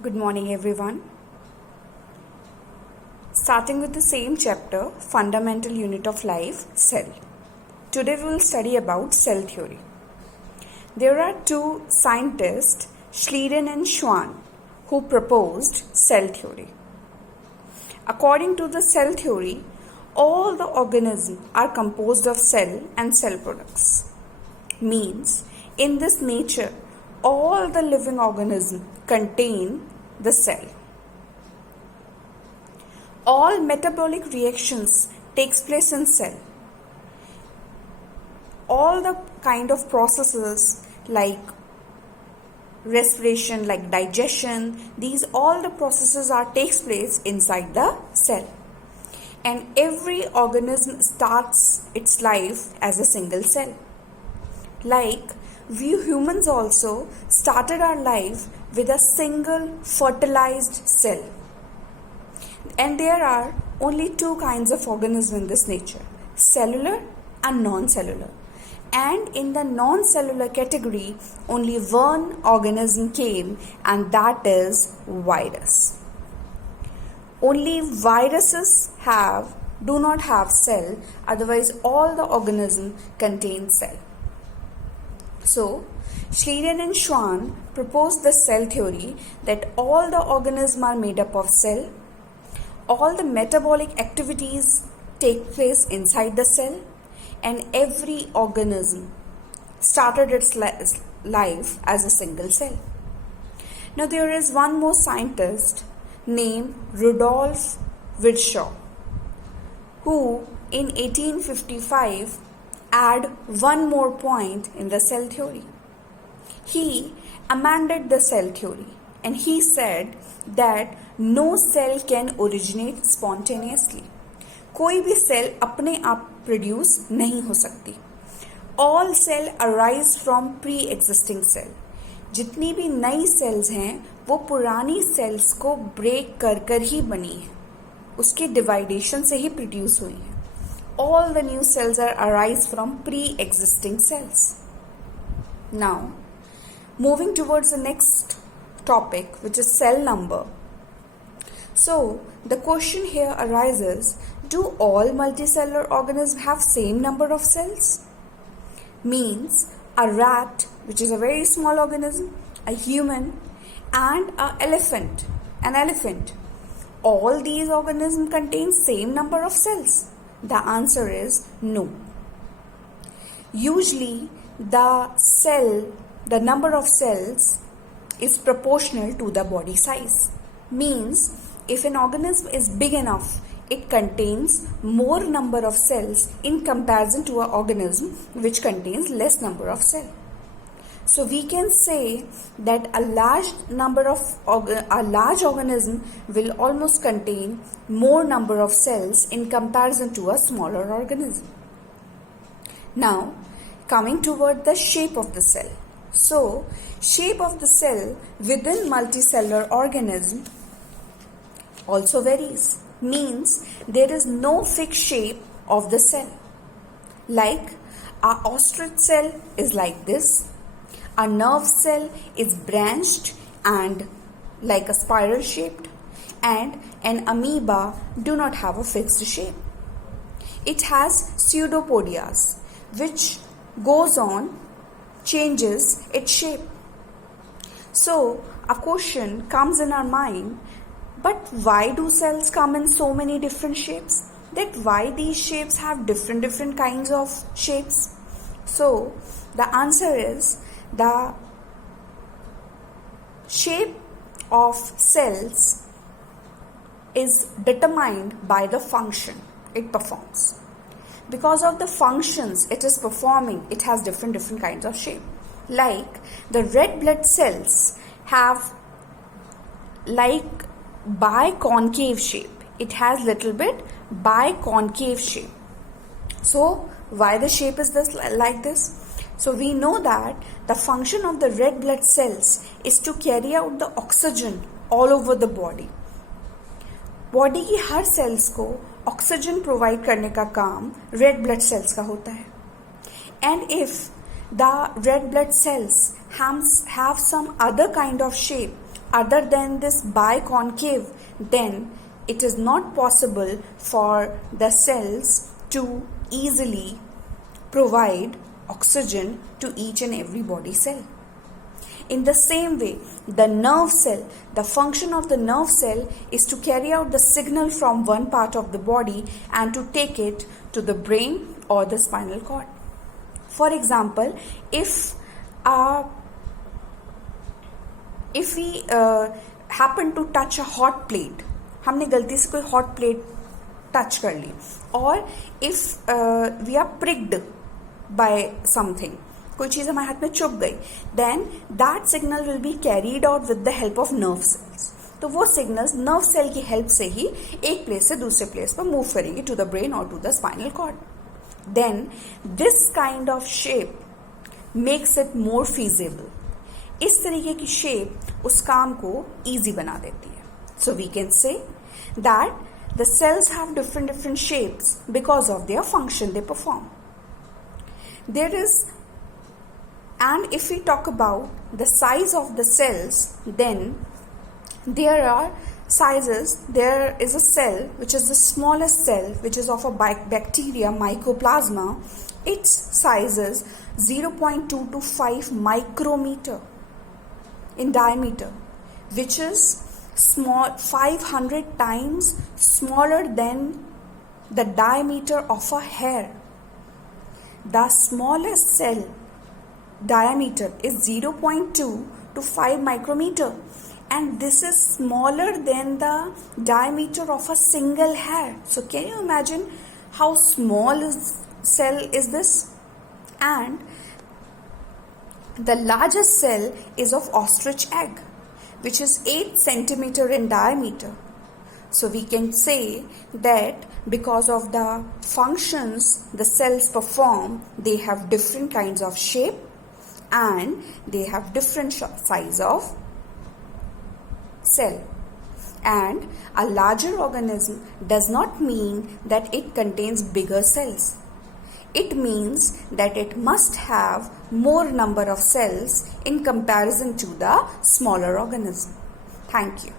Good morning, everyone. Starting with the same chapter, Fundamental Unit of Life, Cell. Today we will study about cell theory. There are two scientists, Schleiden and Schwann, who proposed cell theory. According to the cell theory, all the organisms are composed of cell and cell products. Means, in this nature, all the living organisms contain the cell. All metabolic reactions takes place in cell. All the kind of processes like respiration, like digestion, these all the processes takes place inside the cell. And every organism starts its life as a single cell. Like we humans also started our life with a single fertilized cell. And there are only two kinds of organisms in this nature, cellular and non-cellular. And in the non-cellular category, only one organism came, and that is virus. Only viruses do not have cell, otherwise all the organisms contain cell. So, Schleiden and Schwann proposed the cell theory that all the organisms are made up of cell, all the metabolic activities take place inside the cell, and every organism started its life as a single cell. Now there is one more scientist named Rudolf Virchow, who in 1855 add one more point in the cell theory. He amended the cell theory and he said that no cell can originate spontaneously. कोई भी cell अपने आप produce नहीं हो सकती. All cell arise from pre-existing cell. जितनी भी नई सेल्स हैं वो पुरानी सेल्स को ब्रेक कर कर ही बनी है, उसके डिवाइडेशन से ही प्रोड्यूस हुई है. All the new cells arise from pre-existing cells. Now, moving towards the next topic, which is cell number. So, the question here arises, do all multicellular organisms have same number of cells? Means, a rat, which is a very small organism, a human, and an elephant. All these organisms contain same number of cells? The answer is no. Usually, the number of cells is proportional to the body size. Means, if an organism is big enough, it contains more number of cells in comparison to an organism which contains less number of cells. So we can say that a large organism will almost contain more number of cells in comparison to a smaller organism. Now, coming toward the shape of the cell. So, shape of the cell within multicellular organism also varies. Means there is no fixed shape of the cell. Like our ostrich cell is like this. A nerve cell is branched and like a spiral shaped, and an amoeba do not have a fixed shape. It has pseudopodias which goes on, changes its shape. So a question comes in our mind, but why do cells come in so many different shapes? That why these shapes have different kinds of shapes? So the answer is, the shape of cells is determined by the function it performs. Because of the functions it is performing, it has different kinds of shape. Like the red blood cells have like biconcave shape. It has little bit biconcave shape. So why the shape is this like this? So we know that the function of the red blood cells is to carry out the oxygen all over the body. Body की हर sales को oxygen provide करने का काम red blood cells का होता है. And if the red blood cells have some other kind of shape other than this biconcave, then it is not possible for the cells to easily provide oxygen to each and every body cell. In the same way, the nerve cell, the function of the nerve cell is to carry out the signal from one part of the body and to take it to the brain or the spinal cord. For example, if we happen to touch a hot plate, हमने गलती से कोई hot plate touch कर ली, or if we are pricked by something, कोई चीज़ हमारे हाथ में चुभ गई, then that signal will be carried out with the help of nerve cells. तो वो signals nerve cell की help से ही एक place से दूसरे place पर move करेंगे to the brain or to the spinal cord. Then this kind of shape makes it more feasible. इस तरीके की shape उस काम को easy बना देती है. So we can say that the cells have different shapes because of their function they perform. And if we talk about the size of the cells, then there are sizes. There is a cell which is the smallest cell, which is of a bacteria, mycoplasma. Its size is 0.2 to 5 micrometer in diameter, which is 500 times smaller than the diameter of a hair. The smallest cell diameter is 0.2 to 5 micrometer, and this is smaller than the diameter of a single hair. So can you imagine how small cell is this? And the largest cell is of ostrich egg, which is 8 centimeter in diameter. So we can say that because of the functions the cells perform, they have different kinds of shape and they have different size of cell. And a larger organism does not mean that it contains bigger cells. It means that it must have more number of cells in comparison to the smaller organism. Thank you.